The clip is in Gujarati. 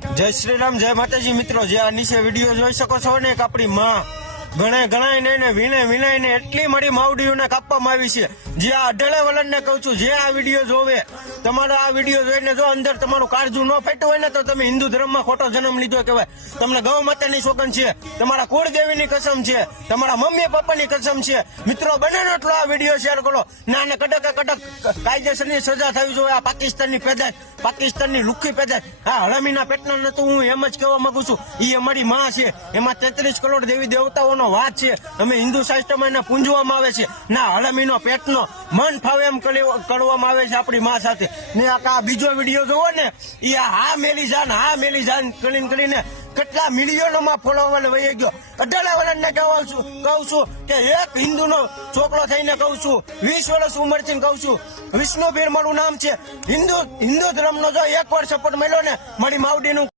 જય શ્રી રામ, જય માતાજી મિત્રો. જે આ નીચે વિડીયો જોઈ શકો છો ને, એક આપણી માં ગણાય ને વિનાય ને એટલી મારી માવડીઓને કાપવામાં આવી છે. જે આ અઢળે વલણ ને કહું છું, જે આ વિડીયો જોવે, તમારો આ વિડીયો જોઈને જો અંદર તમારું કાળજું ન ફાટ્યું હોય ને, તો તમે હિન્દુ ધર્મમાં ખોટો જન્મ લીધો કહેવાય. તમને ગૌ માતાની સોગંદ છે, તમારા કુળદેવીની કસમ છે, તમારા મમ્મી પપ્પાની કસમ છે. મિત્રો, બને એટલો આ વિડીયો શેર કરો. ના ને કડક કાયદેસરની સજા થવી જોઈએ. આ પાકિસ્તાનની પેદાશ, પાકિસ્તાનની લુખ્ખી પેદાશ, આ હરામીના પેટના નતું. હું એમ જ કહેવા માંગુ છું, એ અમારી માં છે. એમાં 33 કરોડ દેવી દેવતાઓનો વાત છે. અમે હિન્દુ શાસ્ત્રમાં એને પૂંજવામાં આવે છે. ના હરામીનો પેટનો મન ફાવે એમ કરવામાં આવે છે આપણી માં સાથે. ને આ બીજો વિડીયો જોવો ને, એ હા મેલી જાન કરીને કેટલા મિલિયનોમાં ફોલોવર વહી ગયો. અઢારે વલણને કહું છું કે એક હિન્દુનો છોકરો થઈને કહું છું, 20 વર્ષ ઉંમર થી કહું છું, વિષ્ણુબીર મારું નામ છે. હિન્દુ ધર્મનો જો એક વાર સપોર્ટ મળ્યો ને, મારી માવડીનું